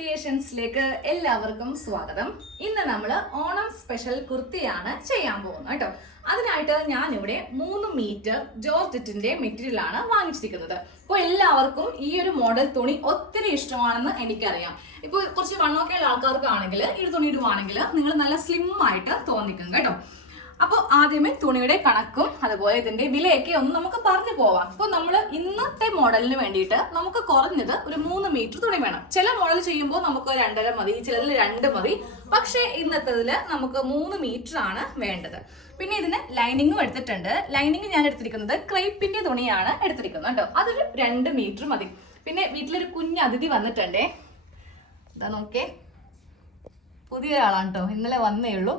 ക്രിയേഷൻസിലേക്ക് എല്ലാവർക്കും സ്വാഗതം. ഇന്ന് നമ്മൾ ഓണം സ്പെഷ്യൽ കുർത്തിയാണ് ചെയ്യാൻ പോകുന്നത് കേട്ടോ. അതിനായിട്ട് ഞാനിവിടെ 3 മീറ്റർ ജോർജറ്റിന്റെ മെറ്റീരിയൽ ആണ് വാങ്ങിച്ചിരിക്കുന്നത്. അപ്പോൾ എല്ലാവർക്കും ഈ ഒരു മോഡൽ തുണി ഒത്തിരി ഇഷ്ടമാണെന്ന് എനിക്കറിയാം. ഇപ്പോൾ കുറച്ച് വണ്ണമൊക്കെ ഉള്ള ആൾക്കാർക്കാണെങ്കിൽ ഈ തുണി ഇടുവാണെങ്കിൽ നിങ്ങൾ നല്ല സ്ലിം ആയിട്ട് തോന്നിക്കും കേട്ടോ. അപ്പോൾ ആദ്യമേ തുണിയുടെ കണക്കും അതുപോലെ ഇതിന്റെ വിലയൊക്കെ ഒന്ന് നമുക്ക് പറഞ്ഞു പോവാം. അപ്പോൾ നമ്മൾ ഇന്നത്തെ മോഡലിന് വേണ്ടിയിട്ട് നമുക്ക് കുറഞ്ഞത് ഒരു 3 മീറ്റർ തുണി വേണം. ചില മോഡൽ ചെയ്യുമ്പോൾ നമുക്ക് 2.5 മതി, ചിലതിൽ 2 മതി. പക്ഷേ ഇന്നത്തേതിൽ നമുക്ക് 3 മീറ്റർ ആണ് വേണ്ടത്. പിന്നെ ഇതിന് ലൈനിങ്ങും എടുത്തിട്ടുണ്ട്. ലൈനിങ് ഞാൻ എടുത്തിരിക്കുന്നത് ക്രേപ്പിന്റെ തുണിയാണ് എടുത്തിരിക്കുന്നത് കേട്ടോ. അതൊരു 2 മീറ്റർ മതി. പിന്നെ വീട്ടിലൊരു കുഞ്ഞ് അതിഥി വന്നിട്ടുണ്ടേ. ഇതാ നോക്കേ, പുതിയ ആളാണ് കേട്ടോ, ഇന്നലെ വന്നേ ഉള്ളൂ.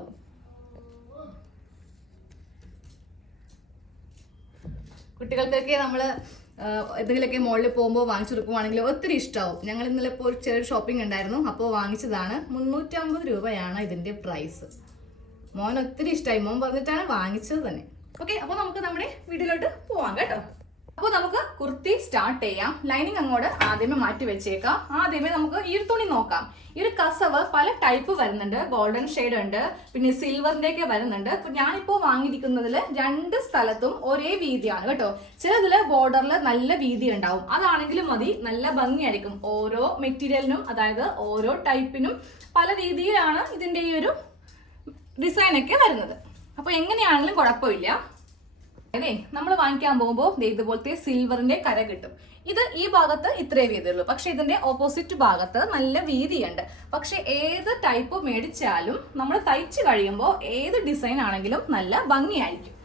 കുട്ടികൾക്കൊക്കെ നമ്മൾ എന്തെങ്കിലുമൊക്കെ മോളിൽ പോകുമ്പോൾ വാങ്ങിച്ചു കൊടുക്കുവാണെങ്കിൽ ഒത്തിരി ഇഷ്ടമാവും. ഞങ്ങൾ ഇന്നലെ ഇപ്പോൾ ഒരു ചെറിയ ഷോപ്പിംഗ് ഉണ്ടായിരുന്നു, അപ്പോൾ വാങ്ങിച്ചതാണ്. 350 രൂപയാണ് ഇതിൻ്റെ പ്രൈസ്. മോൻ ഒത്തിരി ഇഷ്ടമായി, മോൻ പറഞ്ഞിട്ടാണ് വാങ്ങിച്ചത് തന്നെ. ഓക്കെ, അപ്പോൾ നമുക്ക് നമ്മുടെ വീട്ടിലോട്ട് പോവാം കേട്ടോ. അപ്പോൾ നമുക്ക് കുർത്തി സ്റ്റാർട്ട് ചെയ്യാം. ലൈനിങ് അങ്ങോട്ട് ആദ്യമേ മാറ്റി വെച്ചേക്കാം. ആദ്യമേ നമുക്ക് ഈ ഒരു തുണി നോക്കാം. ഈ ഒരു കസവ് പല ടൈപ്പ് വരുന്നുണ്ട്. ഗോൾഡൻ ഷെയ്ഡ് ഉണ്ട്, പിന്നെ സിൽവറിന്റെ ഒക്കെ വരുന്നുണ്ട്. അപ്പൊ ഞാനിപ്പോ വാങ്ങിയിരിക്കുന്നതിൽ 2 സ്ഥലത്തും ഒരേ വീതിയാണ് കേട്ടോ. ചിലതില് ബോർഡറിൽ നല്ല വീതി ഉണ്ടാവും, അതാണെങ്കിലും മതി, നല്ല ഭംഗിയായിരിക്കും. ഓരോ മെറ്റീരിയലിനും, അതായത് ഓരോ ടൈപ്പിനും പല രീതിയിലാണ് ഇതിന്റെ ഈ ഒരു ഡിസൈൻ ഒക്കെ വരുന്നത്. അപ്പൊ എങ്ങനെയാണെങ്കിലും കുഴപ്പമില്ല. അതെ, നമ്മൾ വാങ്ങിക്കാൻ പോകുമ്പോൾ ഇതുപോലത്തെ സിൽവറിന്റെ കര കിട്ടും. ഇത് ഈ ഭാഗത്ത് ഇത്രേ വീതിയുള്ളൂ, പക്ഷെ ഇതിന്റെ ഓപ്പോസിറ്റ് ഭാഗത്ത് നല്ല വീതിയുണ്ട്. പക്ഷെ ഏത് ടൈപ്പ് മേടിച്ചാലും നമ്മൾ തയ്ച്ച് കഴിയുമ്പോൾ ഏത് ഡിസൈൻ ആണെങ്കിലും നല്ല ഭംഗിയായിരിക്കും.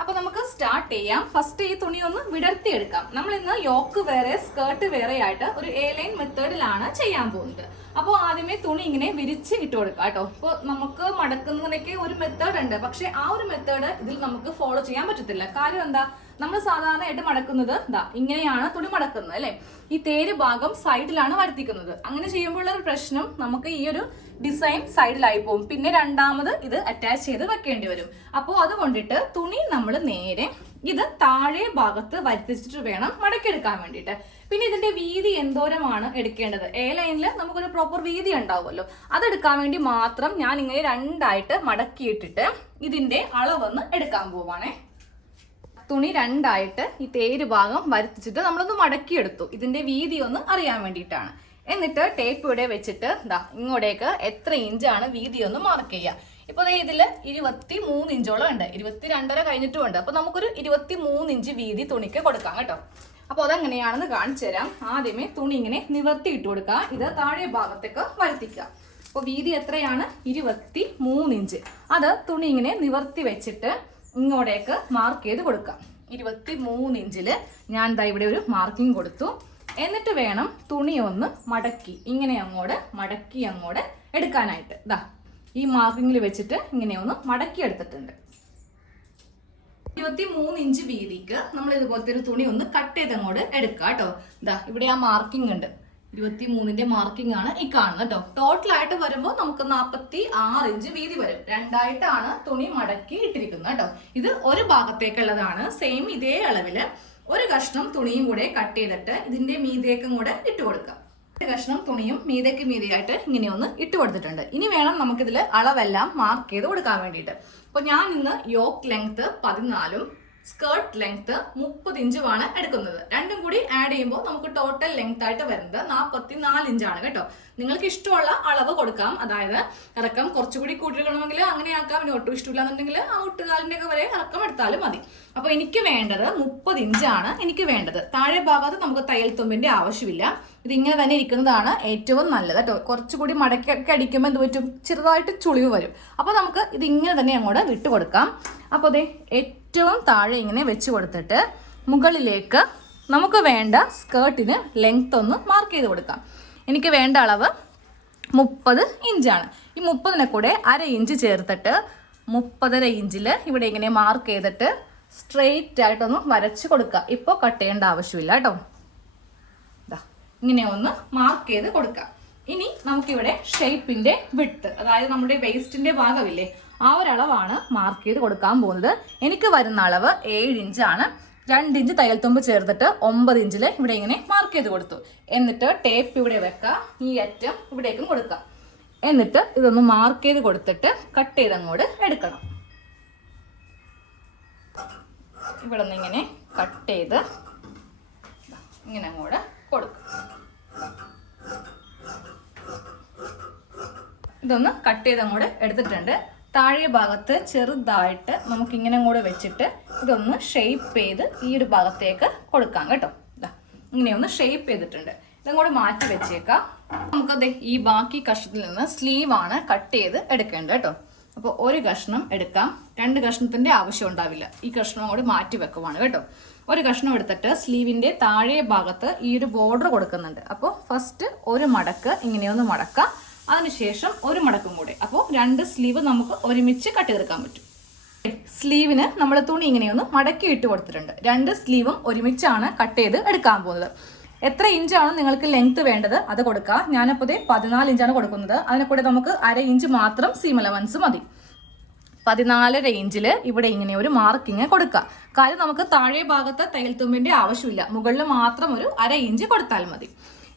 അപ്പൊ നമുക്ക് സ്റ്റാർട്ട് ചെയ്യാം. ഫസ്റ്റ് ഈ തുണി ഒന്ന് വിടർത്തി എടുക്കാം. നമ്മൾ ഇന്ന് യോക്ക് വേറെ സ്കേർട്ട് വേറെ ആയിട്ട് ഒരു ലൈൻ മെത്തേഡിലാണ് ചെയ്യാൻ പോകുന്നത്. അപ്പോൾ ആദ്യമേ തുണി ഇങ്ങനെ വിരിച്ച് ഇട്ട് കൊടുക്കാം കേട്ടോ. ഇപ്പോൾ നമുക്ക് മടക്കുന്നതിനൊക്കെ ഒരു മെത്തേഡ് ഉണ്ട്, പക്ഷെ ആ ഒരു മെത്തേഡ് ഇതിൽ നമുക്ക് ഫോളോ ചെയ്യാൻ പറ്റത്തില്ല. കാര്യം എന്താ, നമ്മൾ സാധാരണയായിട്ട് മടക്കുന്നത് ഇങ്ങനെയാണ് തുണി മടക്കുന്നത് അല്ലെ. ഈ തേര് ഭാഗം സൈഡിലാണ് വരുത്തിക്കുന്നത്. അങ്ങനെ ചെയ്യുമ്പോഴുള്ള ഒരു പ്രശ്നം, നമുക്ക് ഈ ഒരു ഡിസൈൻ സൈഡിലായി പോകും. പിന്നെ രണ്ടാമത് ഇത് അറ്റാച്ച് ചെയ്ത് വെക്കേണ്ടി വരും. അപ്പോൾ അതുകൊണ്ടിട്ട് തുണി നമ്മൾ നേരെ ഇത് താഴെ ഭാഗത്ത് വരുത്തിച്ചിട്ട് വേണം മടക്കിയെടുക്കാൻ വേണ്ടിയിട്ട്. പിന്നെ ഇതിന്റെ വീതി എന്തോരമാണ് എടുക്കേണ്ടത്, ലൈനിൽ നമുക്കൊരു പ്രോപ്പർ വീതി ഉണ്ടാവുമല്ലോ, അതെടുക്കാൻ വേണ്ടി മാത്രം ഞാൻ ഇങ്ങനെ 2ആയിട്ട് മടക്കിയിട്ടിട്ട് ഇതിന്റെ അളവൊന്ന് എടുക്കാൻ പോവാണേ. തുണി 2ആയിട്ട് ഈ തേര് ഭാഗം വരുത്തിച്ചിട്ട് നമ്മളൊന്ന് മടക്കിയെടുത്തു, ഇതിന്റെ വീതി ഒന്ന് അറിയാൻ വേണ്ടിയിട്ടാണ്. എന്നിട്ട് ടേപ്പ് ഇവിടെ വെച്ചിട്ട് ഇങ്ങോട്ടേക്ക് എത്ര ഇഞ്ചാണ് വീതി ഒന്ന് മാർക്ക് ചെയ്യുക. ഇപ്പൊ ഇതില് 23 ഇഞ്ചോളം ഉണ്ട്, 22.5 കഴിഞ്ഞിട്ടും ഉണ്ട്. അപ്പൊ നമുക്കൊരു 23 ഇഞ്ച് വീതി തുണിക്ക് കൊടുക്കാം കേട്ടോ. അപ്പൊ അതെങ്ങനെയാണെന്ന് കാണിച്ചു തരാം. ആദ്യമേ തുണി ഇങ്ങനെ നിവർത്തി ഇട്ട് കൊടുക്കുക, ഇത് താഴെ ഭാഗത്തേക്ക് വരുത്തിക്കുക. അപ്പൊ വീതി എത്രയാണ്? 23 ഇഞ്ച്. അത് തുണി ഇങ്ങനെ നിവർത്തി വെച്ചിട്ട് ഇങ്ങോട്ടേക്ക് മാർക്ക് ചെയ്ത് കൊടുക്കാം. 23 ഇഞ്ചില് ഞാൻ ഇവിടെ ഒരു മാർക്കിംഗ് കൊടുത്തു. എന്നിട്ട് വേണം തുണി ഒന്ന് മടക്കി ഇങ്ങനെ മടക്കി അങ്ങോട്ട് എടുക്കാനായിട്ട്. ഈ മാർക്കിങ്ങിൽ വെച്ചിട്ട് ഇങ്ങനെ ഒന്ന് മടക്കി എടുത്തിട്ടുണ്ട്. 23 ഇഞ്ച് വീതിക്ക് നമ്മൾ ഇതുപോലത്തെ ഒരു തുണി ഒന്ന് കട്ട് ചെയ്ത് അങ്ങോട്ട് എടുക്കുക കേട്ടോ. ഇവിടെ ആ മാർക്കിംഗ് ഉണ്ട്, 23ന്റെ മാർക്കിംഗ് ആണ് ഈ കാണുന്നത് കേട്ടോ. ടോട്ടലായിട്ട് വരുമ്പോൾ നമുക്ക് 46 ഇഞ്ച് വീതി വരും. 2ആയിട്ടാണ് തുണി മടക്കി ഇട്ടിരിക്കുന്നത് കേട്ടോ. ഇത് ഒരു ഭാഗത്തേക്കുള്ളതാണ്. സെയിം ഇതേ അളവില് ഒരു കഷ്ണം തുണിയും കൂടെ കട്ട് ചെയ്തിട്ട് ഇതിന്റെ മീതേക്കും കൂടെ ഇട്ട് കൊടുക്കാം. ഒരു കഷ്ണം തുണിയും മീതയായിട്ട് ഇങ്ങനെ ഒന്ന് ഇട്ട് കൊടുത്തിട്ടുണ്ട്. ഇനി വേണം നമുക്കിതിൽ അളവെല്ലാം മാർക്ക് ചെയ്ത് കൊടുക്കാൻ വേണ്ടിയിട്ട്. അപ്പൊ ഞാൻ ഇന്ന് യോക്ക് ലെങ്ത് 14ഉം സ്കേർട്ട് ലെങ്ത് 30 ഇഞ്ചുമാണ് എടുക്കുന്നത്. രണ്ടും കൂടി ആഡ് ചെയ്യുമ്പോൾ നമുക്ക് ടോട്ടൽ ലെങ്ത് ആയിട്ട് വരുന്നത് 44 ഇഞ്ചാണ് കേട്ടോ. നിങ്ങൾക്ക് ഇഷ്ടമുള്ള അളവ് കൊടുക്കാം, അതായത് ഇറക്കം കുറച്ചുകൂടി കൂട്ടിയിടണമെങ്കിൽ അങ്ങനെ ആക്കാം. പിന്നെ ഒട്ടും ഇഷ്ടമില്ലാന്നുണ്ടെങ്കിൽ ആ മുട്ടുകാലിന്റെ ഒക്കെ വരെ ഇറക്കം എടുത്താലും മതി. അപ്പൊ എനിക്ക് വേണ്ടത് 30 ഇഞ്ചാണ് എനിക്ക് വേണ്ടത്. താഴെ ഭാഗത്ത് നമുക്ക് തയ്യൽ തുമ്പിന്റെ ആവശ്യമില്ല, ഇതിങ്ങനെ തന്നെ ഇരിക്കുന്നതാണ് ഏറ്റവും നല്ലത് കേട്ടോ. കുറച്ചുകൂടി മടക്കൊക്കെ അടിക്കുമ്പോൾ എന്ത് പറ്റും, ചെറുതായിട്ട് ചുളിവ് വരും. അപ്പൊ നമുക്ക് ഇതിങ്ങനെ തന്നെ അങ്ങോട്ട് വിട്ടു കൊടുക്കാം. അപ്പോൾ അതെ, ഏറ്റവും താഴെ ഇങ്ങനെ വെച്ച് കൊടുത്തിട്ട് മുകളിലേക്ക് നമുക്ക് വേണ്ട സ്കേർട്ടിന് ലെങ്ത് ഒന്ന് മാർക്ക് ചെയ്ത് കൊടുക്കാം. എനിക്ക് വേണ്ട അളവ് 30 ഇഞ്ചാണ്. ഈ 30നെ കൂടെ 1/2 ഇഞ്ച് ചേർത്തിട്ട് 30.5 ഇഞ്ചിൽ ഇവിടെ ഇങ്ങനെ മാർക്ക് ചെയ്തിട്ട് സ്ട്രെയിറ്റ് ആയിട്ടൊന്ന് വരച്ച് കൊടുക്കുക. ഇപ്പോൾ കട്ട് ചെയ്യേണ്ട ആവശ്യമില്ല കേട്ടോ. ഇങ്ങനെ ഒന്ന് മാർക്ക് ചെയ്ത് കൊടുക്കാം. ഇനി നമുക്കിവിടെ ഷേപ്പിന്റെ വിഡ്ത്ത്, അതായത് നമ്മുടെ വേസ്റ്റിന്റെ ഭാഗമില്ലേ, ആ ഒരു അളവാണ് മാർക്ക് ചെയ്ത് കൊടുക്കാൻ പോകുന്നത്. എനിക്ക് വരുന്ന അളവ് 7 ഇഞ്ചാണ്. 2 ഇഞ്ച് തയ്യൽ തുമ്പ് ചേർത്തിട്ട് 9 ഇഞ്ചിൽ ഇവിടെ ഇങ്ങനെ മാർക്ക് ചെയ്ത് കൊടുത്തു. എന്നിട്ട് ടേപ്പ് ഇവിടെ വെക്കാം, ഈ അറ്റം ഇവിടേക്കും കൊടുക്കാം. എന്നിട്ട് ഇതൊന്ന് മാർക്ക് ചെയ്ത് കൊടുത്തിട്ട് കട്ട് ചെയ്ത് അങ്ങോട്ട് എടുക്കണം. ഇവിടെ നിന്ന് ഇങ്ങനെ കട്ട് ചെയ്ത് ഇങ്ങനെ അങ്ങോട്ട് കൊടുക്കും. ഇതൊന്ന് കട്ട് ചെയ്ത് അങ്ങോട്ട് എടുത്തിട്ടുണ്ട്. താഴെ ഭാഗത്ത് ചെറുതായിട്ട് നമുക്ക് ഇങ്ങനെ കൂടെ വെച്ചിട്ട് ഇതൊന്ന് ഷേപ്പ് ചെയ്ത് ഈ ഒരു ഭാഗത്തേക്ക് കൊടുക്കാം കേട്ടോ. ഇങ്ങനെയൊന്ന് ഷേപ്പ് ചെയ്തിട്ടുണ്ട്. ഇതങ്ങോട്ട് മാറ്റി വെച്ചേക്കാം. നമുക്കത് ഈ ബാക്കി കഷ്ണത്തിൽ നിന്ന് സ്ലീവാണ് കട്ട് ചെയ്ത് എടുക്കേണ്ടത് കേട്ടോ. അപ്പോൾ ഒരു കഷ്ണം എടുക്കാം. 2 കഷ്ണത്തിൻ്റെ ആവശ്യം ഉണ്ടാവില്ല. ഈ കഷ്ണം അങ്ങോട്ട് മാറ്റി വെക്കുവാണ് കേട്ടോ. ഒരു കഷ്ണം എടുത്തിട്ട് സ്ലീവിൻ്റെ താഴെ ഭാഗത്ത് ഈ ഒരു ബോർഡർ കൊടുക്കുന്നുണ്ട്. അപ്പോൾ ഫസ്റ്റ് ഒരു മടക്ക് ഇങ്ങനെയൊന്ന് മടക്കാം, അതിനുശേഷം ഒരു മടക്കും കൂടെ. അപ്പോൾ 2 സ്ലീവ് നമുക്ക് ഒരുമിച്ച് കട്ട് ചെയ്തെടുക്കാൻ പറ്റും. സ്ലീവിന് നമ്മൾ തുണി ഇങ്ങനെയൊന്ന് മടക്കി ഇട്ട് കൊടുത്തിട്ടുണ്ട്. 2 സ്ലീവും ഒരുമിച്ചാണ് കട്ട് ചെയ്ത് എടുക്കാൻ പോകുന്നത്. എത്ര ഇഞ്ചാണ് നിങ്ങൾക്ക് ലെങ്ത് വേണ്ടത് അത് കൊടുക്കുക. ഞാനപ്പോൾ 14 ഇഞ്ചാണ് കൊടുക്കുന്നത്. അതിനെ കൂടെ നമുക്ക് 1/2 ഇഞ്ച് മാത്രം സീം അലവൻസ് മതി. 14.5 ഇഞ്ചിൽ ഇവിടെ ഇങ്ങനെ ഒരു മാർക്കിങ് കൊടുക്കുക. കാര്യം നമുക്ക് താഴെ ഭാഗത്ത് തയ്യൽ തുമ്പിൻ്റെ ആവശ്യമില്ല, മുകളിൽ മാത്രം ഒരു 1/2 ഇഞ്ച് കൊടുത്താൽ മതി.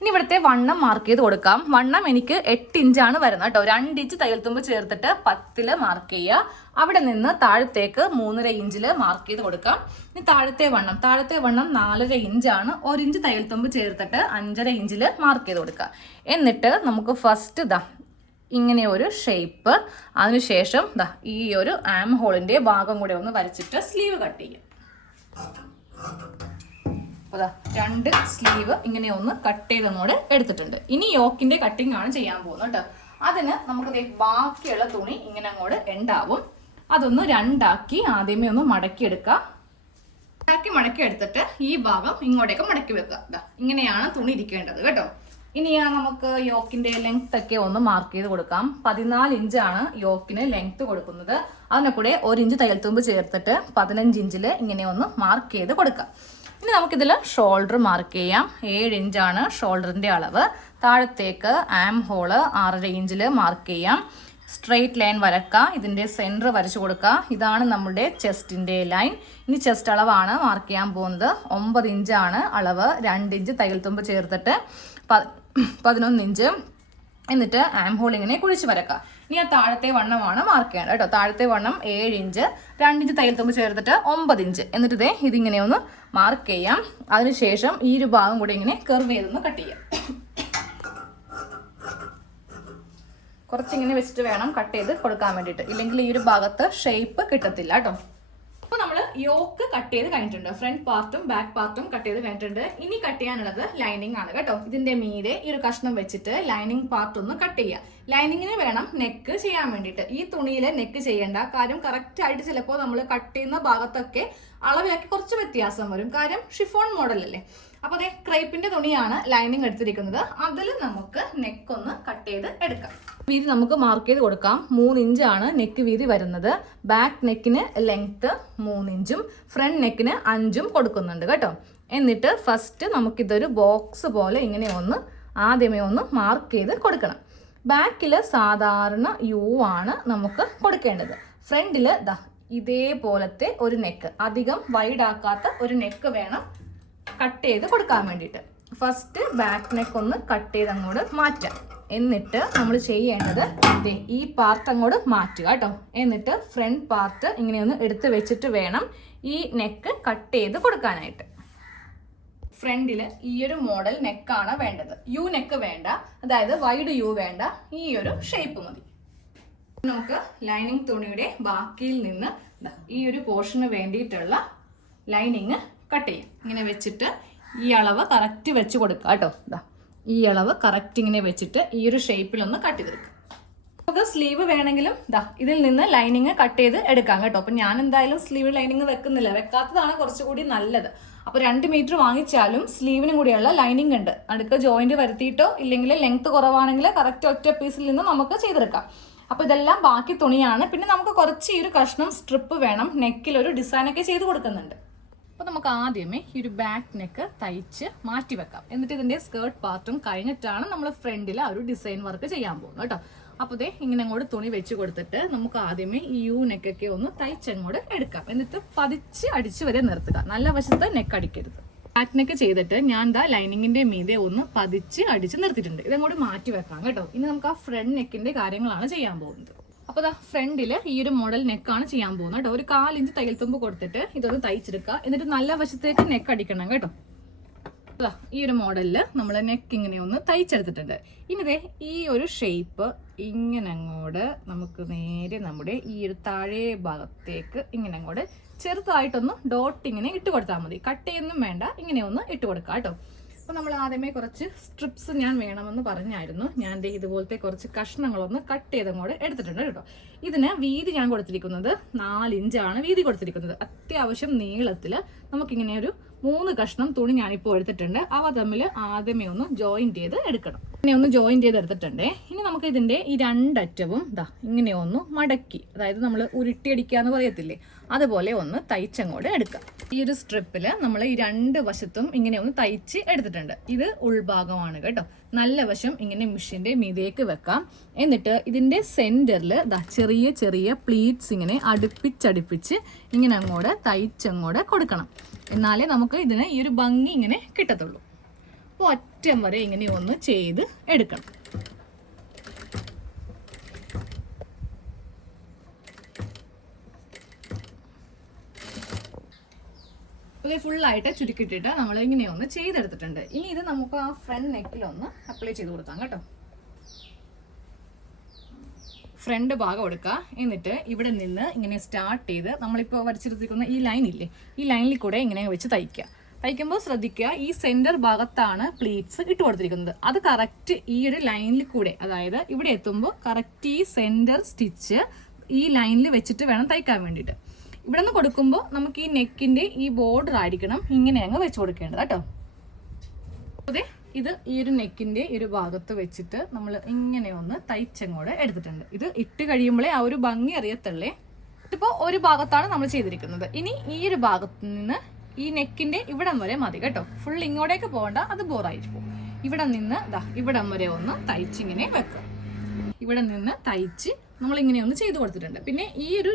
ഇനി ഇവിടുത്തെ വണ്ണം മാർക്ക് ചെയ്ത് കൊടുക്കാം. വണ്ണം എനിക്ക് 8 ഇഞ്ചാണ് വരുന്നത് കേട്ടോ. 2 ഇഞ്ച് തയ്യൽ തുമ്പ് ചേർത്തിട്ട് 10 മാർക്ക് ചെയ്യുക. അവിടെ നിന്ന് താഴത്തേക്ക് 3.5 ഇഞ്ചിൽ മാർക്ക് ചെയ്ത് കൊടുക്കാം. ഇനി താഴത്തെ വണ്ണം 4.5 ഇഞ്ചാണ്. 1 ഇഞ്ച് തയ്യൽ തുമ്പ് ചേർത്തിട്ട് 5.5 ഇഞ്ചിൽ മാർക്ക് ചെയ്ത് കൊടുക്കുക. എന്നിട്ട് നമുക്ക് ഫസ്റ്റ് ഇങ്ങനെ ഒരു ഷേപ്പ്, അതിനുശേഷം ഈ ഒരു ആം ഹോളിൻ്റെ ഭാഗം കൂടെ ഒന്ന് വരച്ചിട്ട് സ്ലീവ് കട്ട് ചെയ്യും. അപ്പോൾ 2 സ്ലീവ് ഇങ്ങനെ ഒന്ന് കട്ട് ചെയ്തങ്ങോട്ട് എടുത്തിട്ടുണ്ട്. ഇനി യോക്കിൻ്റെ കട്ടിംഗ് ആണ് ചെയ്യാൻ പോകുന്നത് കേട്ടോ. അതിന് നമുക്ക് ബാക്കിയുള്ള തുണി ഇങ്ങനെ അങ്ങോട്ട് ഉണ്ടാവും. അതൊന്ന് 2 ആക്കി ആദ്യമേ ഒന്ന് മടക്കിയെടുക്കാം. മടക്കി എടുത്തിട്ട് ഈ ഭാഗം ഇങ്ങോട്ടേക്ക് മടക്കി വെക്കുക. ഇങ്ങനെയാണ് തുണി ഇരിക്കേണ്ടത് കേട്ടോ. ഇനി നമുക്ക് യോക്കിൻ്റെ ലെങ്ത് ഒക്കെ ഒന്ന് മാർക്ക് ചെയ്ത് കൊടുക്കാം. 14 ഇഞ്ചാണ് യോക്കിന് ലെങ്ത് കൊടുക്കുന്നത്. അതിനെ കൂടെ 1 ഇഞ്ച് തയ്യൽ തുമ്പ് ചേർത്തിട്ട് 15 ഇഞ്ചിൽ ഇങ്ങനെ ഒന്ന് മാർക്ക് ചെയ്ത് കൊടുക്കാം. ഇനി നമുക്കിതിൽ ഷോൾഡർ മാർക്ക് ചെയ്യാം. 7 ഇഞ്ചാണ് ഷോൾഡറിൻ്റെ അളവ്. താഴത്തേക്ക് ആം ഹോള് 6.5 ഇഞ്ചിൽ മാർക്ക് ചെയ്യാം. സ്ട്രെയിറ്റ് ലൈൻ വരക്കുക. ഇതിൻ്റെ സെൻറ്റർ വരച്ചു കൊടുക്കുക. ഇതാണ് നമ്മുടെ ചെസ്റ്റിൻ്റെ ലൈൻ. ഇനി ചെസ്റ്റ് അളവാണ് മാർക്ക് ചെയ്യാൻ പോകുന്നത്. 9 ഇഞ്ചാണ് അളവ്. 2 ഇഞ്ച് തയ്യൽ തുമ്പ് ചേർത്തിട്ട് 11 ഇഞ്ച്. എന്നിട്ട് ആം ഹോൾ ഇങ്ങനെ കുഴിച്ച് വരക്കുക. ഇനി ആ താഴത്തെ വണ്ണമാണ് മാർക്ക് ചെയ്യേണ്ടത് കേട്ടോ. താഴത്തെ വണ്ണം 7 ഇഞ്ച്, 2 ഇഞ്ച് തയ്യൽ തുമ്പ് ചേർത്തിട്ട് 9 ഇഞ്ച്. എന്നിട്ട് ഇതിങ്ങനെ ഒന്ന് മാർക്ക് ചെയ്യാം. അതിനുശേഷം ഈ ഒരു ഭാഗം കൂടി ഇങ്ങനെ കർവ് ചെയ്തൊന്ന് കട്ട് ചെയ്യാം. കുറച്ചിങ്ങനെ വെച്ചിട്ട് വേണം കട്ട് ചെയ്ത് കൊടുക്കാൻ വേണ്ടിയിട്ട്, ഇല്ലെങ്കിൽ ഈ ഒരു ഭാഗത്ത് ഷേപ്പ് കിട്ടത്തില്ല കേട്ടോ. അപ്പോൾ നമ്മൾ യോക്ക് കട്ട് ചെയ്ത് കഴിഞ്ഞിട്ടുണ്ട്. ഫ്രണ്ട് പാർട്ടും ബാക്ക് പാർട്ടും കട്ട് ചെയ്ത് കഴിഞ്ഞിട്ടുണ്ട്. ഇനി കട്ട് ചെയ്യാനുള്ളത് ലൈനിങ് ആണ് കേട്ടോ. ഇതിന്റെ മീതെ ഈ ഒരു കഷ്ണം വെച്ചിട്ട് ലൈനിങ് പാർട്ട് ഒന്ന് കട്ട് ചെയ്യുക. ലൈനിങ്ങിന് വേണം നെക്ക് ചെയ്യാൻ വേണ്ടിയിട്ട്. ഈ തുണിയിൽ നെക്ക് ചെയ്യേണ്ട. കാര്യം കറക്റ്റ് ആയിട്ട് ചിലപ്പോൾ നമ്മൾ കട്ട് ചെയ്യുന്ന ഭാഗത്തൊക്കെ അളവിലൊക്കെ കുറച്ച് വ്യത്യാസം വരും. കാര്യം ഷിഫോൺ മോഡൽ അല്ലേ. അപ്പോൾ അതേ ക്രേപ്പിന്റെ തുണിയാണ് ലൈനിങ് എടുത്തിരിക്കുന്നത്. അതിൽ നമുക്ക് നെക്ക് ഒന്ന് കട്ട് ചെയ്ത് എടുക്കാം. വീതി നമുക്ക് മാർക്ക് ചെയ്ത് കൊടുക്കാം. 3 ഇഞ്ചാണ് നെക്ക് വീതി വരുന്നത്. ബാക്ക് നെക്കിന് ലെങ്ത്ത് 3 ഇഞ്ചും ഫ്രണ്ട് നെക്കിന് 5 കൊടുക്കുന്നുണ്ട് കേട്ടോ. എന്നിട്ട് ഫസ്റ്റ് നമുക്കിതൊരു ബോക്സ് പോലെ ഇങ്ങനെ ആദ്യമേ ഒന്ന് മാർക്ക് ചെയ്ത് കൊടുക്കണം. ബാക്കിൽ സാധാരണ യു ആണ് നമുക്ക് കൊടുക്കേണ്ടത്. ഫ്രണ്ടിൽ ഇതേപോലത്തെ ഒരു നെക്ക്, അധികം വൈഡ് ആക്കാത്ത ഒരു നെക്ക് വേണം കട്ട് ചെയ്ത് കൊടുക്കാൻ വേണ്ടിയിട്ട്. ഫസ്റ്റ് ബാക്ക് നെക്ക് ഒന്ന് കട്ട് ചെയ്ത് അങ്ങോട്ട് മാറ്റാം. എന്നിട്ട് നമ്മൾ ചെയ്യേണ്ടത് ഈ പാർട്ട് അങ്ങോട്ട് മാറ്റുക കേട്ടോ. എന്നിട്ട് ഫ്രണ്ട് പാർട്ട് ഇങ്ങനെയൊന്ന് എടുത്ത് വെച്ചിട്ട് വേണം ഈ നെക്ക് കട്ട് ചെയ്ത് കൊടുക്കാനായിട്ട്. ഫ്രണ്ടിൽ ഈ ഒരു മോഡൽ നെക്കാണ് വേണ്ടത്. യു നെക്ക് വേണ്ട, അതായത് വൈഡ് യു വേണ്ട. ഈ ഒരു ഷേപ്പ് മതി. നമുക്ക് ലൈനിങ് തുണിയുടെ ബാക്കിയിൽ നിന്ന് ഈ ഒരു പോർഷന് വേണ്ടിയിട്ടുള്ള ലൈനിങ് കട്ട് ചെയ്യാം. ഇങ്ങനെ വെച്ചിട്ട് ഈ അളവ് കറക്റ്റ് വെച്ച് കൊടുക്കുക കേട്ടോ. ഈ അളവ് കറക്റ്റ് ഇങ്ങനെ വെച്ചിട്ട് ഈ ഒരു ഷേപ്പിലൊന്ന് കട്ട് ചെയ്തെടുക്കുക. നമുക്ക് സ്ലീവ് വേണമെങ്കിലും ഇതിൽ നിന്ന് ലൈനിങ് കട്ട് ചെയ്ത് എടുക്കാം കേട്ടോ. അപ്പം ഞാൻ എന്തായാലും സ്ലീവ് ലൈനിങ് വെക്കുന്നില്ല, വെക്കാത്തതാണ് കുറച്ചുകൂടി നല്ലത്. അപ്പോൾ 2 മീറ്റർ വാങ്ങിച്ചാലും സ്ലീവിനും കൂടിയുള്ള ലൈനിങ് ഉണ്ട്. അടുക്ക് ജോയിന്റ് വരുത്തിയിട്ടോ ഇല്ലെങ്കിൽ ലെങ്ത് കുറവാണെങ്കിൽ കറക്റ്റ് ഒറ്റ പീസിൽ നിന്ന് നമുക്ക് ചെയ്തെടുക്കാം. അപ്പോൾ ഇതെല്ലാം ബാക്കി തുണിയാണ്. പിന്നെ നമുക്ക് കുറച്ച് ഈ ഒരു കഷ്ണം സ്ട്രിപ്പ് വേണം. നെക്കിൽ ഒരു ഡിസൈനൊക്കെ ചെയ്ത് കൊടുക്കുന്നുണ്ട്. അപ്പോൾ നമുക്ക് ആദ്യമേ ഈ ഒരു ബാക്ക് നെക്ക് തയ്ച്ച് മാറ്റി വെക്കാം. എന്നിട്ട് ഇതിൻ്റെ സ്കേർട്ട് പാർട്ടും കഴിഞ്ഞിട്ടാണ് നമ്മൾ ഫ്രണ്ടിൽ ആ ഒരു ഡിസൈൻ വർക്ക് ചെയ്യാൻ പോകുന്നത് കേട്ടോ. അപ്പോൾ ദേ ഇങ്ങനെ അങ്ങോട്ട് തുണി വെച്ച് കൊടുത്തിട്ട് നമുക്ക് ആദ്യമേ ഈ യു നെക്കൊക്കെ ഒന്ന് തയ്ച്ചങ്ങോട്ട് എടുക്കാം. എന്നിട്ട് പതിച്ച് അടിച്ച് വരെ നിർത്തുക. നല്ല വശത്ത് നെക്ക് അടിക്കരുത്. ബാക്ക് നെക്ക് ചെയ്തിട്ട് ഞാൻ ദാ ലൈനിങ്ങിന്റെ മീതെ ഒന്ന് പതിച്ച് അടിച്ച് നിർത്തിയിട്ടുണ്ട്. ഇതങ്ങോട്ട് മാറ്റി വെക്കാം കേട്ടോ. ഇനി നമുക്ക് ആ ഫ്രണ്ട് നെക്കിന്റെ കാര്യങ്ങളാണ് ചെയ്യാൻ പോകുന്നത്. അപ്പോൾ ദാ ഫ്രണ്ടിൽ ഈ ഒരു മോഡൽ നെക്കാണ് ചെയ്യാൻ പോകുന്നത് കേട്ടോ. ഒരു 1/4 ഇഞ്ച് തയ്യൽ തുമ്പ് കൊടുത്തിട്ട് ഇതൊന്ന് തയ്ച്ചെടുക്കുക. എന്നിട്ട് നല്ല വശത്തേക്ക് നെക്ക് അടിക്കണം കേട്ടോ. ഈ ഒരു മോഡലിൽ നമ്മൾ നെക്ക് ഇങ്ങനെ ഒന്ന് തയ്ച്ചെടുത്തിട്ടുണ്ട്. ഇനി ദേ ഈ ഒരു ഷേപ്പ് ഇങ്ങനെ അങ്ങോട്ട് നമുക്ക് നേരെ നമ്മുടെ ഈ ഒരു താഴെ ഭാഗത്തേക്ക് ഇങ്ങനെ അങ്ങോട്ട് ചെറുതായിട്ടൊന്ന് ഡോട്ട് ഇങ്ങനെ ഇട്ട് കൊടുത്താൽ മതി. കട്ട് ചെയ്യൊന്നും വേണ്ട, ഇങ്ങനെ ഒന്ന് ഇട്ട് കൊടുക്കാം കേട്ടോ. അപ്പോൾ നമ്മൾ ആദ്യമേ കുറച്ച് സ്ട്രിപ്സ് ഞാൻ വേണമെന്ന് പറഞ്ഞായിരുന്നു. ഞാൻ ദേ ഇതുപോലത്തെ കുറച്ച് കഷ്ണങ്ങളൊന്ന് കട്ട് ചെയ്തങ്ങോട്ട് എടുത്തിട്ടുണ്ട് കേട്ടോ. ഇതിന് വീതി ഞാൻ കൊടുത്തിരിക്കുന്നത് 4 ഇഞ്ചാണ് വീതി കൊടുത്തിരിക്കുന്നത്. അത്യാവശ്യം നീളത്തിൽ നമുക്കിങ്ങനെ ഒരു 3 കഷ്ണം തുണി ഞാനിപ്പോൾ എടുത്തിട്ടുണ്ട്. അവ തമ്മിൽ ആദ്യമേ ഒന്ന് ജോയിന്റ് ചെയ്ത് എടുക്കണം. ഇങ്ങനെ ഒന്ന് ജോയിന്റ് ചെയ്ത് എടുത്തിട്ടുണ്ട്. ഇനി നമുക്ക് ഇതിന്റെ ഈ 2 അറ്റവും ഇങ്ങനെ ഒന്ന് മടക്കി, അതായത് നമ്മൾ ഉരുട്ടിയടിക്കുക എന്ന് പറയത്തില്ലേ, അതുപോലെ ഒന്ന് തയ്ച്ചങ്ങോട്ട് എടുക്കാം. ഈ ഒരു സ്ട്രിപ്പിൽ നമ്മൾ ഈ 2 വശത്തും ഇങ്ങനെ ഒന്ന് തയ്ച്ച് എടുത്തിട്ടുണ്ട്. ഇത് ഉൾഭാഗമാണ് കേട്ടോ. നല്ല വശം ഇങ്ങനെ മെഷീന്റെ മീതേക്ക് വെക്കാം. എന്നിട്ട് ഇതിന്റെ സെന്ററിൽ ചെറിയ ചെറിയ പ്ലീറ്റ്സ് ഇങ്ങനെ അടുപ്പിച്ചടുപ്പിച്ച് ഇങ്ങനെ അങ്ങോട്ട് തയ്ച്ചങ്ങോട്ട് കൊടുക്കണം. എന്നാലേ നമുക്ക് ഇതിന് ഈ ഒരു ഭംഗി ഇങ്ങനെ കിട്ടത്തുള്ളൂ. അപ്പോൾ ഒറ്റം വരെ ഇങ്ങനെ ഒന്ന് ചെയ്ത് എടുക്കണം. ഇത് ഫുള്ളായിട്ട് ചുരുക്കിയിട്ടിട്ട് നമ്മൾ ഇങ്ങനെ ഒന്ന് ചെയ്തെടുത്തിട്ടുണ്ട്. ഇനി ഇത് നമുക്ക് ആ ഫ്രണ്ട് നെക്കിലൊന്ന് അപ്ലൈ ചെയ്ത് കൊടുക്കാം കേട്ടോ. ഫ്രണ്ട് ഭാഗം എടുക്കുക. എന്നിട്ട് ഇവിടെ നിന്ന് ഇങ്ങനെ സ്റ്റാർട്ട് ചെയ്ത് നമ്മളിപ്പോൾ വരച്ചെടുത്തിരിക്കുന്ന ഈ ലൈൻ ഇല്ലേ, ഈ ലൈനിൽ കൂടെ ഇങ്ങനെ വെച്ച് തയ്ക്കുക. തയ്ക്കുമ്പോൾ ശ്രദ്ധിക്കുക, ഈ സെന്റർ ഭാഗത്താണ് പ്ലീറ്റ്സ് ഇട്ട് കൊടുത്തിരിക്കുന്നത്. അത് കറക്റ്റ് ഈ ഒരു ലൈനിൽ കൂടെ, അതായത് ഇവിടെ എത്തുമ്പോൾ കറക്റ്റ് ഈ സെന്റർ സ്റ്റിച്ച് ഈ ലൈനിൽ വെച്ചിട്ട് വേണം തയ്ക്കാൻ വേണ്ടിയിട്ട്. ഇവിടെ നിന്ന് കൊടുക്കുമ്പോൾ നമുക്ക് ഈ നെക്കിന്റെ ഈ ബോർഡർ ആയിരിക്കണം ഇങ്ങനെ അങ്ങ് വെച്ച് കൊടുക്കേണ്ടത് കേട്ടോ. അതെ, ഇത് ഈ ഒരു നെക്കിന്റെ ഒരു ഭാഗത്ത് വെച്ചിട്ട് നമ്മൾ ഇങ്ങനെ ഒന്ന് തയ്ച്ചങ്ങോടെ എടുത്തിട്ടുണ്ട്. ഇത് ഇട്ട് കഴിയുമ്പോഴേ ആ ഒരു ഭംഗി അറിയത്തുള്ളേ. ഇപ്പോൾ ഒരു ഭാഗത്താണ് നമ്മൾ ചെയ്തിരിക്കുന്നത്. ഇനി ഈ ഒരു ഭാഗത്ത് നിന്ന് ഈ നെക്കിന്റെ ഇവിടം വരെ മതി കേട്ടോ. ഫുൾ ഇങ്ങോട്ടേക്ക് പോകണ്ട, അത് ബോറായിട്ട് പോകും. ഇവിടെ നിന്ന് ഇവിടം വരെ ഒന്ന് തയ്ച്ചിങ്ങനെ വെക്കാം. ഇവിടെ നിന്ന് തയ്ച്ച് നമ്മളിങ്ങനെ ഒന്ന് ചെയ്ത് കൊടുത്തിട്ടുണ്ട്. പിന്നെ ഈ ഒരു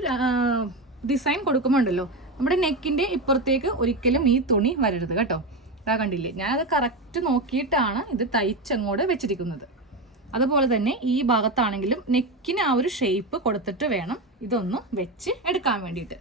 ഡിസൈൻ കൊടുക്കുമ്പോൾ ഉണ്ടല്ലോ, നമ്മുടെ നെക്കിന്റെ ഇപ്പുറത്തേക്ക് ഒരിക്കലും ഈ തുണി വരരുത് കേട്ടോ. അതാ കണ്ടില്ലേ, ഞാനത് കറക്റ്റ് നോക്കിയിട്ടാണ് ഇത് തയ്ച്ചങ്ങോട്ട് വെച്ചിരിക്കുന്നത്. അതുപോലെ തന്നെ ഈ ഭാഗത്താണെങ്കിലും നെക്കിന് ആ ഒരു ഷേപ്പ് കൊടുത്തിട്ട് വേണം ഇതൊന്ന് വെച്ച് എടുക്കാൻ വേണ്ടിയിട്ട്.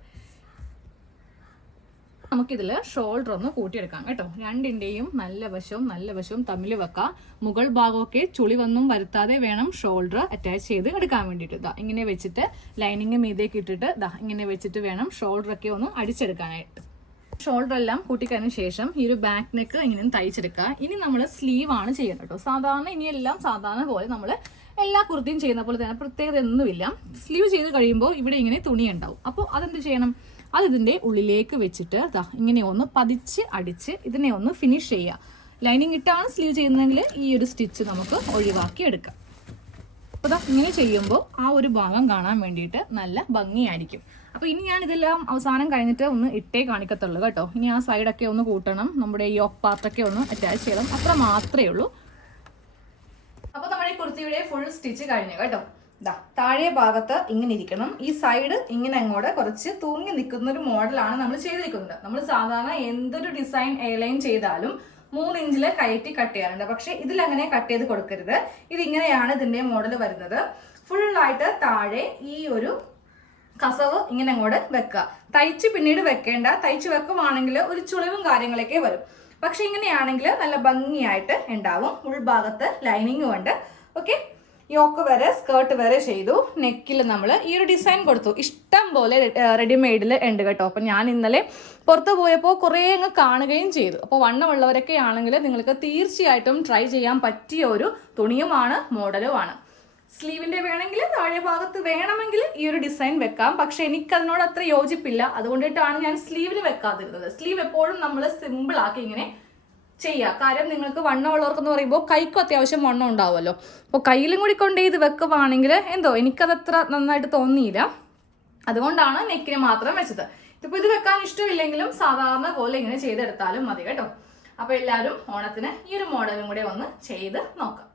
നമുക്കിതിൽ ഷോൾഡർ ഒന്ന് കൂട്ടിയെടുക്കാം കേട്ടോ. രണ്ടിൻ്റെയും നല്ല വശവും തമ്മിൽ വെക്കാം. മുകൾ ഭാഗമൊക്കെ ചുളിവൊന്നും വരുത്താതെ വേണം ഷോൾഡർ അറ്റാച്ച് ചെയ്ത് എടുക്കാൻ വേണ്ടിയിട്ട്. ഇങ്ങനെ വെച്ചിട്ട് ലൈനിങ് മീതേക്ക് ഇട്ടിട്ട് ഇങ്ങനെ വെച്ചിട്ട് വേണം ഷോൾഡറൊക്കെ ഒന്ന് അടിച്ചെടുക്കാനായിട്ട്. ഷോൾഡർ എല്ലാം കൂട്ടിക്കതിന് ശേഷം ഈ ഒരു ബാക്ക് നെക്ക് ഇങ്ങനെ തയ്ച്ചെടുക്കുക. ഇനി നമ്മൾ സ്ലീവ് ആണ് ചെയ്യുന്നത് കേട്ടോ. സാധാരണ ഇനിയെല്ലാം സാധാരണ പോലെ നമ്മൾ എല്ലാ കുർത്തിയും ചെയ്യുന്ന പോലെ തന്നെ പ്രത്യേകത ഒന്നുമില്ല. സ്ലീവ് ചെയ്ത് കഴിയുമ്പോൾ ഇവിടെ ഇങ്ങനെ തുണി ഉണ്ടാവും. അപ്പോൾ അതെന്ത് ചെയ്യണം, അത് ഇതിൻ്റെ ഉള്ളിലേക്ക് വെച്ചിട്ട് ഇങ്ങനെ ഒന്ന് പതിച്ച് അടിച്ച് ഇതിനെ ഒന്ന് ഫിനിഷ് ചെയ്യുക. ലൈനിങ് ഇട്ടാണ് സ്ലീവ് ചെയ്യുന്നതെങ്കിൽ ഈ ഒരു സ്റ്റിച്ച് നമുക്ക് ഒഴിവാക്കി എടുക്കാം. അപ്പോൾ ഇങ്ങനെ ചെയ്യുമ്പോൾ ആ ഒരു ഭാഗം കാണാൻ വേണ്ടിയിട്ട് നല്ല ഭംഗിയായിരിക്കും. അപ്പോൾ ഇനി ഞാൻ ഇതെല്ലാം അവസാനം കഴിഞ്ഞിട്ട് ഒന്ന് ഇട്ടേ കാണിക്കത്തുള്ളൂ കേട്ടോ. ഇനി ആ സൈഡൊക്കെ ഒന്ന് കൂട്ടണം, നമ്മുടെ ഈ യോക്ക് പാർട്ടൊക്കെ ഒന്ന് അറ്റാച്ച് ചെയ്യണം, അത്ര മാത്രമേ ഉള്ളൂ. അപ്പോൾ നമ്മുടെ ഈ കുർത്തിയുടെ ഫുൾ സ്റ്റിച്ച് കഴിഞ്ഞു കേട്ടോ. താഴെ ഭാഗത്ത് ഇങ്ങനെ ഇരിക്കണം, ഈ സൈഡ് ഇങ്ങനെ അങ്ങോട്ട് കുറച്ച് തൂങ്ങി നിൽക്കുന്ന ഒരു മോഡലാണ് നമ്മൾ ചെയ്തിരിക്കുന്നത്. നമ്മൾ സാധാരണ എന്തൊരു ഡിസൈൻ എയർലൈൻ ചെയ്താലും 3 ഇഞ്ചിൽ കയറ്റി കട്ട് ചെയ്യാറുണ്ട്. പക്ഷെ ഇതിലങ്ങനെ കട്ട് ചെയ്ത് കൊടുക്കരുത്. ഇതിങ്ങനെയാണ് ഇതിന്റെ മോഡൽ വരുന്നത്. ഫുള്ളായിട്ട് താഴെ ഈ ഒരു കസവ് ഇങ്ങനെ അങ്ങോട്ട് വെക്കുക. തയ്ച്ച് പിന്നീട് വെക്കേണ്ട. തയ്ച്ച് വെക്കുവാണെങ്കിൽ ഒരു ചുളിവും കാര്യങ്ങളൊക്കെ വരും. പക്ഷെ ഇങ്ങനെയാണെങ്കിൽ നല്ല ഭംഗിയായിട്ട് ഉണ്ടാവും. ഉൾഭാഗത്ത് ലൈനിങ്ങും ഉണ്ട്. ഓക്കെ, യോക്ക് വരെ സ്കേർട്ട് വരെ ചെയ്തു. നെക്കിൽ നമ്മൾ ഈ ഒരു ഡിസൈൻ കൊടുത്തു. ഇഷ്ടം പോലെ റെഡിമെയ്ഡിൽ ഉണ്ട് കേട്ടോ. അപ്പം ഞാൻ ഇന്നലെ പുറത്ത് പോയപ്പോൾ കുറേ അങ്ങ് കാണുകയും ചെയ്തു. അപ്പോൾ വണ്ണമുള്ളവരൊക്കെ ആണെങ്കിൽ നിങ്ങൾക്ക് തീർച്ചയായിട്ടും ട്രൈ ചെയ്യാൻ പറ്റിയ ഒരു തുണിയുമാണ്, മോഡലുമാണ്. സ്ലീവിൻ്റെ വേണമെങ്കിൽ താഴെ ഭാഗത്ത് വേണമെങ്കിൽ ഈ ഒരു ഡിസൈൻ വെക്കാം. പക്ഷെ എനിക്കതിനോട് അത്ര യോജിപ്പില്ല. അതുകൊണ്ടിട്ടാണ് ഞാൻ സ്ലീവിന് വെക്കാതിരുന്നത്. സ്ലീവ് എപ്പോഴും നമ്മൾ സിമ്പിളാക്കി ഇങ്ങനെ ചെയ്യുക. കാര്യം നിങ്ങൾക്ക് വണ്ണമുള്ളവർക്കെന്ന് പറയുമ്പോൾ കൈക്കും അത്യാവശ്യം വണ്ണം ഉണ്ടാവുമല്ലോ. അപ്പോൾ കയ്യിലും കൂടി കൊണ്ട് ഇത് വെക്കുവാണെങ്കിൽ എന്തോ എനിക്കതത്ര നന്നായിട്ട് തോന്നിയില്ല. അതുകൊണ്ടാണ് നെക്കിന് മാത്രം വെച്ചത്. ഇതിപ്പോൾ ഇത് വെക്കാൻ ഇഷ്ടമില്ലെങ്കിലും സാധാരണ പോലെ ഇങ്ങനെ ചെയ്തെടുത്താലും മതി കേട്ടോ. അപ്പോൾ എല്ലാവരും ഓണത്തിന് ഈ ഒരു മോഡലും കൂടെ ഒന്ന് ചെയ്ത് നോക്കാം.